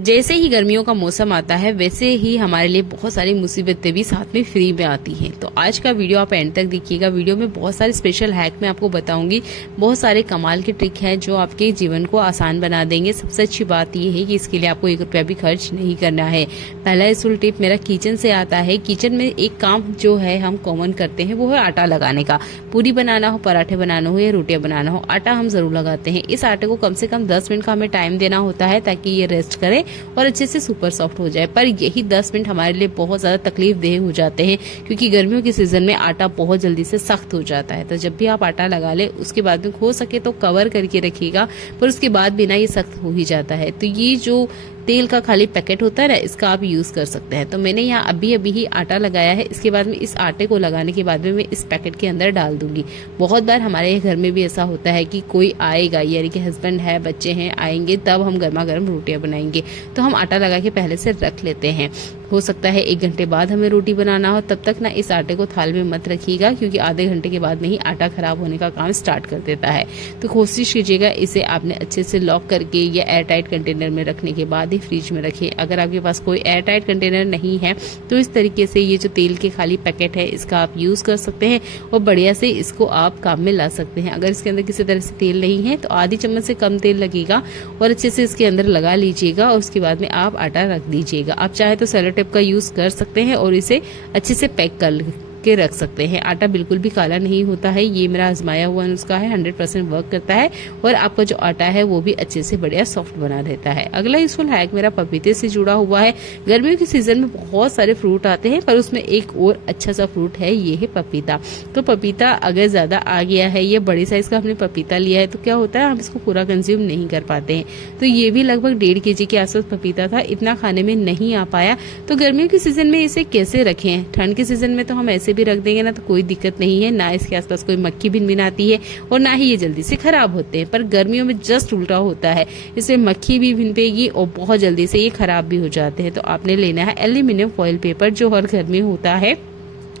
जैसे ही गर्मियों का मौसम आता है वैसे ही हमारे लिए बहुत सारी मुसीबतें भी साथ में फ्री में आती हैं। तो आज का वीडियो आप एंड तक देखिएगा। वीडियो में बहुत सारे स्पेशल हैक मैं आपको बताऊंगी, बहुत सारे कमाल के ट्रिक हैं जो आपके जीवन को आसान बना देंगे। सबसे अच्छी बात यह है कि इसके लिए आपको 1 रुपया भी खर्च नहीं करना है। पहला यूजफुल टिप मेरा किचन से आता है। किचन में एक काम जो है हम कॉमन करते हैं वो है आटा लगाने का। पूरी बनाना हो, पराठे बनाना हो या रोटियां बनाना हो, आटा हम जरूर लगाते हैं। इस आटे को कम से कम 10 मिनट का हमें टाइम देना होता है ताकि ये रेस्ट करे और अच्छे से सुपर सॉफ्ट हो जाए। पर यही 10 मिनट हमारे लिए बहुत ज्यादा तकलीफ देह हो जाते हैं क्योंकि गर्मियों के सीजन में आटा बहुत जल्दी से सख्त हो जाता है। तो जब भी आप आटा लगा ले उसके बाद में हो सके तो कवर करके रखिएगा, पर उसके बाद भी ना ये सख्त हो ही जाता है। तो ये जो तेल का खाली पैकेट होता है ना, इसका आप यूज कर सकते हैं। तो मैंने यहाँ अभी ही आटा लगाया है। इसके बाद में इस आटे को लगाने के बाद में मैं इस पैकेट के अंदर डाल दूंगी। बहुत बार हमारे घर में भी ऐसा होता है कि कोई आएगा, यानी कि हस्बैंड है, बच्चे हैं, आएंगे तब हम गर्मा गर्म रोटियां बनाएंगे, तो हम आटा लगा के पहले से रख लेते हैं। हो सकता है 1 घंटे बाद हमें रोटी बनाना हो, तब तक ना इस आटे को थाल में मत रखिएगा क्योंकि आधे घंटे के बाद में ही आटा खराब होने का काम स्टार्ट कर देता है। तो कोशिश कीजिएगा इसे आपने अच्छे से लॉक करके या एयर टाइट कंटेनर में रखने के बाद ही फ्रिज में रखें। अगर आपके पास कोई एयर टाइट कंटेनर नहीं है तो इस तरीके से ये जो तेल के खाली पैकेट है इसका आप यूज कर सकते हैं और बढ़िया से इसको आप काम में ला सकते हैं। अगर इसके अंदर किसी तरह से तेल नहीं है तो आधी चम्मच से कम तेल लगेगा और अच्छे से इसके अंदर लगा लीजिएगा और उसके बाद में आप आटा रख दीजिएगा। आप चाहे तो सेलो टेप का यूज कर सकते हैं और इसे अच्छे से पैक कर के रख सकते हैं। आटा बिल्कुल भी काला नहीं होता है, ये मेरा आजमाया हुआ नुस्खा है, 100% वर्क करता है और आपका जो आटा है वो भी अच्छे से बढ़िया सॉफ्ट बना रहता है। अगला यूजफुल हैक मेरा पपीते से जुड़ा हुआ है। गर्मियों के सीजन में बहुत सारे फ्रूट आते हैं पर उसमें एक और अच्छा सा फ्रूट है, ये है पपीता। तो पपीता अगर ज्यादा आ गया है, ये बड़े साइज का हमने पपीता लिया है तो क्या होता है हम इसको पूरा कंज्यूम नहीं कर पाते हैं। तो ये भी लगभग 1.5 kg के आसपास पपीता था, इतना खाने में नहीं आ पाया। तो गर्मियों के सीजन में इसे कैसे रखें? ठंड के सीजन में तो हम ऐसे भी रख देंगे ना तो कोई दिक्कत नहीं है, ना इसके आसपास कोई मक्खी भिन आती है और ना ही ये जल्दी से खराब होते हैं। पर गर्मियों में जस्ट उल्टा होता है, इसमें मक्खी भी भिनपेगी और बहुत जल्दी से ये खराब भी हो जाते हैं। तो आपने लेना है एल्यूमिनियम फॉइल पेपर जो हर घर में होता है।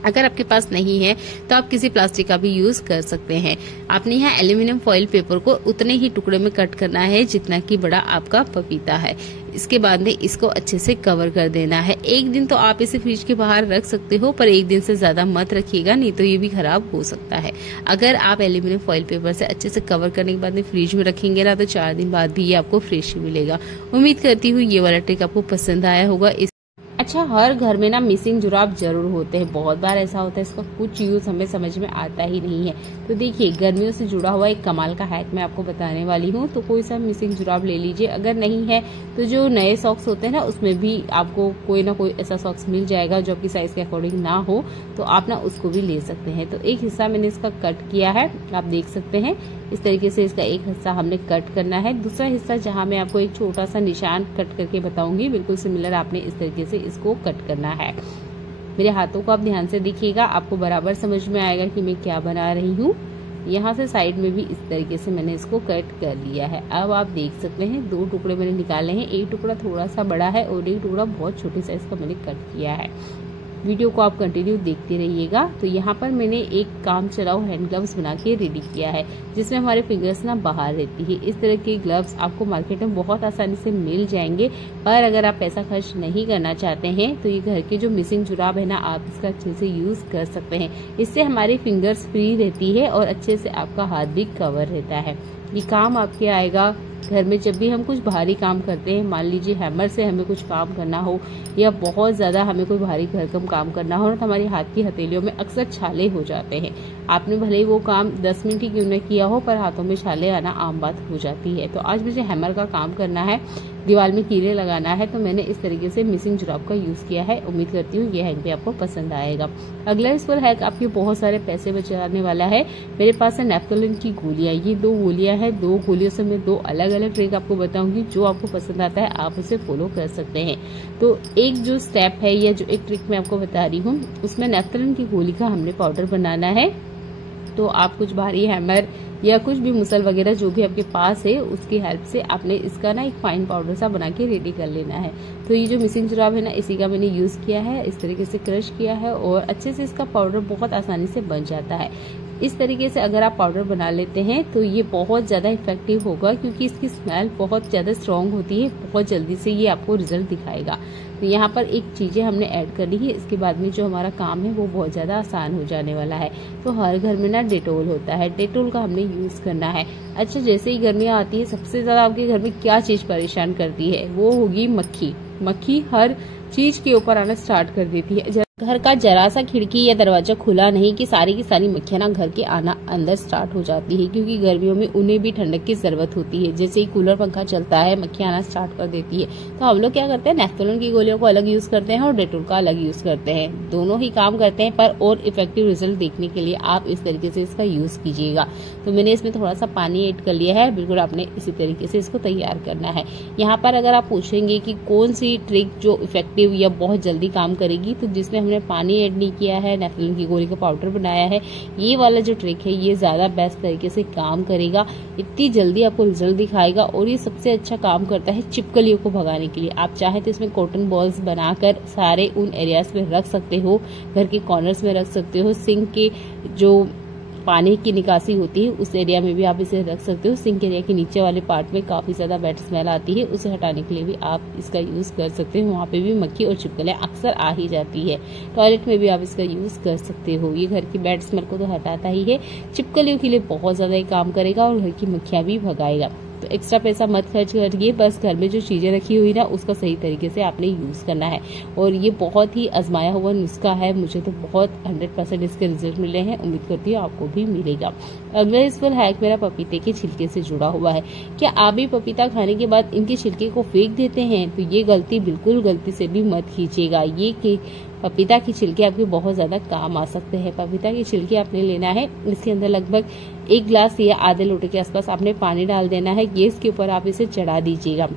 अगर आपके पास नहीं है तो आप किसी प्लास्टिक का भी यूज कर सकते हैं। आपने यहाँ एल्यूमिनियम फॉइल पेपर को उतने ही टुकड़े में कट करना है जितना कि बड़ा आपका पपीता है। इसके बाद में इसको अच्छे से कवर कर देना है। 1 दिन तो आप इसे फ्रिज के बाहर रख सकते हो पर 1 दिन से ज्यादा मत रखिएगा, नहीं तो ये भी खराब हो सकता है। अगर आप एल्यूमिनियम फॉइल पेपर से अच्छे से कवर करने के बाद में फ्रिज में रखेंगे ना तो 4 दिन बाद भी ये आपको फ्रेश मिलेगा। उम्मीद करती हूँ ये वाला ट्रिक आपको पसंद आया होगा। अच्छा, हर घर में ना मिसिंग जुराब जरूर होते हैं। बहुत बार ऐसा होता है इसका कुछ यूज हमें समझ में आता ही नहीं है। तो देखिए, गर्मियों से जुड़ा हुआ एक कमाल का हैक मैं आपको बताने वाली हूँ। तो कोई सा मिसिंग जुराब ले लीजिए, अगर नहीं है तो जो नए सॉक्स होते हैं ना उसमें भी आपको कोई ना कोई ऐसा सॉक्स मिल जाएगा जो आपकी साइज के अकॉर्डिंग ना हो, तो आप ना उसको भी ले सकते हैं। तो एक हिस्सा मैंने इसका कट किया है, आप देख सकते हैं इस तरीके से इसका एक हिस्सा हमने कट करना है। दूसरा हिस्सा जहां मैं आपको एक छोटा सा निशान कट करके बताऊंगी, बिल्कुल सिमिलर आपने इस तरीके से इसको कट करना है। मेरे हाथों को आप ध्यान से देखिएगा, आपको बराबर समझ में आएगा कि मैं क्या बना रही हूँ। यहाँ से साइड में भी इस तरीके से मैंने इसको कट कर लिया है। अब आप देख सकते हैं 2 टुकड़े मैंने निकाले हैं, एक टुकड़ा थोड़ा सा बड़ा है और एक टुकड़ा बहुत छोटे साइज का मैंने कट किया है। वीडियो को आप कंटिन्यू देखते रहिएगा। तो यहाँ पर मैंने एक काम चलाओ हैंड ग्लव्स बना के रेडी किया है जिसमें हमारे फिंगर्स ना बाहर रहती है। इस तरह के ग्लव्स आपको मार्केट में बहुत आसानी से मिल जाएंगे, पर अगर आप पैसा खर्च नहीं करना चाहते हैं तो ये घर के जो मिसिंग जुराब है ना, आप इसका अच्छे से यूज कर सकते हैं। इससे हमारी फिंगर्स फ्री रहती है और अच्छे से आपका हाथ भी कवर रहता है। ये काम आपके आएगा घर में जब भी हम कुछ भारी काम करते हैं। मान लीजिए हैमर से हमें कुछ काम करना हो या बहुत ज्यादा हमें कोई भारी भरकम काम करना हो तो हमारी हाथ की हथेलियों में अक्सर छाले हो जाते हैं। आपने भले ही वो काम 10 मिनट ही क्यों न किया हो, पर हाथों में छाले आना आम बात हो जाती है। तो आज मुझे हैमर का काम करना है, दीवार में कीले लगाना है, तो मैंने इस तरीके से मिसिंग जुराब का यूज किया है। उम्मीद करती हूँ ये हैक भी आपको पसंद आएगा। अगला इस पर हैक आपके बहुत सारे पैसे बचाने वाला है। मेरे पास है नेफ्थलीन की गोलियां, ये 2 गोलियां है। 2 गोलियों से मैं 2 अलग अलग ट्रिक आपको बताऊंगी, जो आपको पसंद आता है आप उसे फॉलो कर सकते हैं। तो एक जो स्टेप है या जो एक ट्रिक मैं आपको बता रही हूँ, उसमें नेफ्थलीन की गोली का हमने पाउडर बनाना है। तो आप कुछ भारी हैमर या कुछ भी मुसल वगैरह जो भी आपके पास है उसकी हेल्प से आपने इसका ना एक फाइन पाउडर सा बना के रेडी कर लेना है। तो ये जो मिसिंग जुराब है ना, इसी का मैंने यूज किया है, इस तरीके से क्रश किया है और अच्छे से इसका पाउडर बहुत आसानी से बन जाता है। इस तरीके से अगर आप पाउडर बना लेते हैं तो ये बहुत ज्यादा इफेक्टिव होगा, क्योंकि इसकी स्मेल बहुत ज्यादा स्ट्रांग होती है, बहुत जल्दी से ये आपको रिजल्ट दिखाएगा। तो यहाँ पर एक चीजें हमने ऐड कर ली है, इसके बाद में जो हमारा काम है वो बहुत ज्यादा आसान हो जाने वाला है। तो हर घर में ना डेटोल होता है, डेटोल का हमने यूज करना है। अच्छा, जैसे ही गर्मियाँ आती है सबसे ज्यादा आपके घर में क्या चीज परेशान करती है, वो होगी मक्खी। मक्खी हर चीज के ऊपर आना स्टार्ट कर देती है। घर का जरा सा खिड़की या दरवाजा खुला नहीं कि सारी की सारी मक्खियां ना घर के आना अंदर स्टार्ट हो जाती है, क्योंकि गर्मियों में उन्हें भी ठंडक की जरूरत होती है। जैसे ही कूलर पंखा चलता है मक्खियां आना स्टार्ट कर देती है। तो हम लोग क्या करते हैं, नेफ्थोलिन की गोलियों को अलग यूज करते हैं और डेटोल का अलग यूज करते हैं। दोनों ही काम करते हैं, पर और इफेक्टिव रिजल्ट देखने के लिए आप इस तरीके से इसका यूज कीजिएगा। तो मैंने इसमें थोड़ा सा पानी ऐड कर लिया है, बिल्कुल आपने इसी तरीके से इसको तैयार करना है। यहाँ पर अगर आप पूछेंगे कि कौन सी ट्रिक जो इफेक्टिव या बहुत जल्दी काम करेगी, तो जिसमें हमने पानी ऐड नहीं किया है, नेफ्थोलिन की गोली का पाउडर बनाया है, ये वाला जो ट्रिक है ये ज्यादा बेस्ट तरीके से काम करेगा, इतनी जल्दी आपको रिजल्ट दिखाएगा। और ये सबसे अच्छा काम करता है छिपकलियों को भगाने के लिए। आप चाहे तो इसमें कॉटन बॉल्स बनाकर सारे उन एरियाज में रख सकते हो, घर के कॉर्नर्स में रख सकते हो, सिंक के जो पानी की निकासी होती है उस एरिया में भी आप इसे रख सकते हो। सिंक एरिया के नीचे वाले पार्ट में काफी ज्यादा बैड स्मेल आती है, उसे हटाने के लिए भी आप इसका यूज कर सकते हो। वहाँ पे भी मक्खी और छिपकलियां अक्सर आ ही जाती है। टॉयलेट में भी आप इसका यूज कर सकते हो। ये घर की बैड स्मेल को तो हटाता ही है, छिपकलियों के लिए बहुत ज्यादा ये काम करेगा और घर की मक्खियां भी भगाएगा। तो एक्स्ट्रा पैसा मत खर्च करिए, बस घर में जो चीजें रखी हुई ना उसका सही तरीके से आपने यूज करना है। और ये बहुत ही आजमाया हुआ नुस्खा है, मुझे तो बहुत 100% इसके रिजल्ट मिले हैं, उम्मीद करती हूँ आपको भी मिलेगा। अगला यूजफुल हैक मेरा पपीते के छिलके से जुड़ा हुआ है। क्या आप भी पपीता खाने के बाद इनके छिलके को फेंक देते हैं? तो ये गलती बिल्कुल गलती से भी मत कीजिएगा। ये पपीता के छिलके आपके बहुत ज्यादा काम आ सकते हैं। पपीता के छिलके आपने लेना है, इसके अंदर लगभग 1 गिलास या आधे लोटे के आसपास आपने पानी डाल देना है। गैस के ऊपर आप इसे चढ़ा दीजिएगा।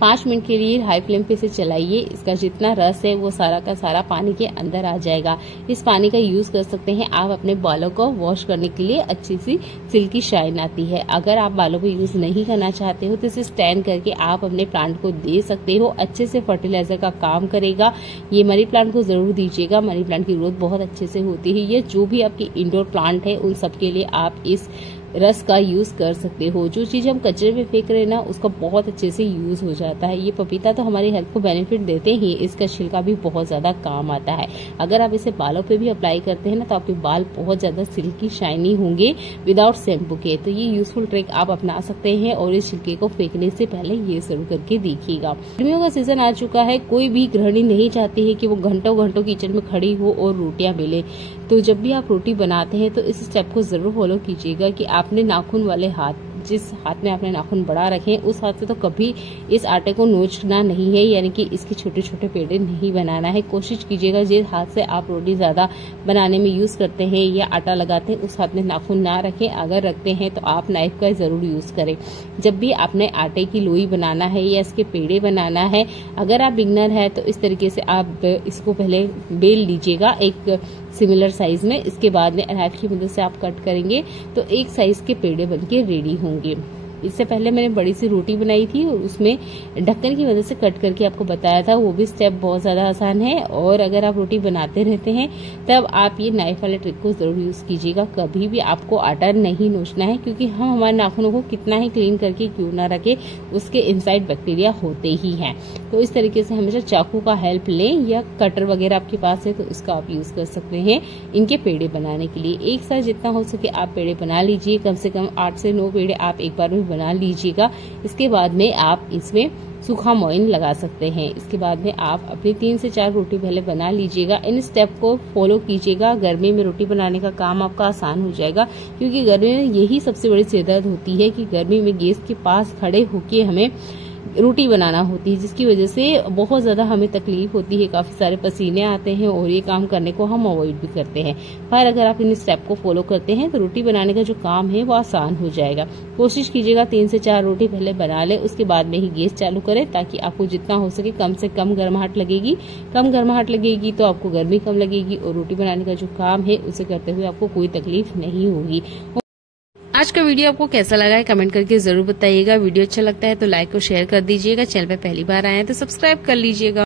5 मिनट के लिए हाई फ्लेम पे इसे चलाइए। इसका जितना रस है वो सारा का सारा पानी के अंदर आ जाएगा। इस पानी का यूज कर सकते हैं आप अपने बालों को वॉश करने के लिए, अच्छी सी सिल्की शाइन आती है। अगर आप बालों को यूज नहीं करना चाहते हो तो इसे स्टैंड करके आप अपने प्लांट को दे सकते हो, अच्छे से फर्टिलाइजर का काम करेगा। ये मनी प्लांट को जरूर दीजिएगा, मनी प्लांट की ग्रोथ बहुत अच्छे से होती है। ये जो भी आपकी इंडोर प्लांट है उन सबके लिए आप इस रस का यूज कर सकते हो। जो चीज हम कचरे में फेंक रहे हैं ना उसका बहुत अच्छे से यूज हो जाता है। ये पपीता तो हमारी हेल्थ को बेनिफिट देते ही, इसका छिलका भी बहुत ज्यादा काम आता है। अगर आप इसे बालों पे भी अप्लाई करते हैं ना तो आपके बाल बहुत ज्यादा सिल्की शाइनी होंगे विदाउट शैम्पू के। तो ये यूजफुल ट्रिक आप अपना सकते हैं और इस छिलके को फेंकने से पहले ये जरूर करके देखिएगा। गर्मियों का सीजन आ चुका है, कोई भी गृहिणी नहीं चाहती है कि वो घंटों घंटों किचन में खड़ी हो और रोटियां बेले। तो जब भी आप रोटी बनाते हैं तो इस स्टेप को जरूर फॉलो कीजिएगा कि आपने नाखून वाले हाथ, जिस हाथ में आपने नाखून बढ़ा रखे हैं उस हाथ से तो कभी इस आटे को नोचना नहीं है, यानी कि इसके छोटे छोटे पेड़े नहीं बनाना है। कोशिश कीजिएगा जिस हाथ से आप रोटी ज्यादा बनाने में यूज करते हैं या आटा लगाते हैं उस हाथ में नाखून ना रखें। अगर रखते हैं तो आप नाइफ का जरूर यूज करें। जब भी आपने आटे की लोई बनाना है या इसके पेड़े बनाना है, अगर आप बिगनर है तो इस तरीके से आप इसको पहले बेल लीजिएगा एक सिमिलर साइज में। इसके बाद में नाइफ की मदद से आप कट करेंगे तो एक साइज के पेड़े बनके रेडी होंगे। इससे पहले मैंने बड़ी सी रोटी बनाई थी और उसमें ढक्कन की मदद से कट करके आपको बताया था, वो भी स्टेप बहुत ज्यादा आसान है। और अगर आप रोटी बनाते रहते हैं तब आप ये नाइफ वाले ट्रिक को जरूर यूज कीजिएगा। कभी भी आपको आटा नहीं नोचना है, क्योंकि हम हमारे नाखूनों को कितना ही क्लीन करके क्यों ना रखे उसके इनसाइड बैक्टीरिया होते ही हैं। तो इस तरीके से हमेशा चाकू का हेल्प लें या कटर वगैरह आपके पास है तो इसका आप यूज कर सकते हैं इनके पेड़े बनाने के लिए। एक साथ जितना हो सके आप पेड़े बना लीजिए, कम से कम 8 से 9 पेड़े आप एक बार में बना लीजिएगा। इसके बाद में आप इसमें सूखा मोइन लगा सकते हैं। इसके बाद में आप अपनी 3 से 4 रोटी पहले बना लीजिएगा। इन स्टेप को फॉलो कीजिएगा, गर्मी में रोटी बनाने का काम आपका आसान हो जाएगा। क्योंकि गर्मी में यही सबसे बड़ी सिरदर्द होती है कि गर्मी में गैस के पास खड़े होके हमें रोटी बनाना होती है, जिसकी वजह से बहुत ज्यादा हमें तकलीफ होती है, काफी सारे पसीने आते हैं और ये काम करने को हम अवॉइड भी करते हैं। पर अगर आप इन स्टेप को फॉलो करते हैं तो रोटी बनाने का जो काम है वो आसान हो जाएगा। कोशिश कीजिएगा 3 से 4 रोटी पहले बना ले, उसके बाद में ही गैस चालू करें ताकि आपको जितना हो सके कम से कम गर्माहट लगेगी। कम गर्माहट लगेगी तो आपको गर्मी कम लगेगी और रोटी बनाने का जो काम है उसे करते हुए आपको कोई तकलीफ नहीं होगी। आज का वीडियो आपको कैसा लगा है कमेंट करके जरूर बताइएगा। वीडियो अच्छा लगता है तो लाइक और शेयर कर दीजिएगा। चैनल पे पहली बार आए हैं तो सब्सक्राइब कर लीजिएगा।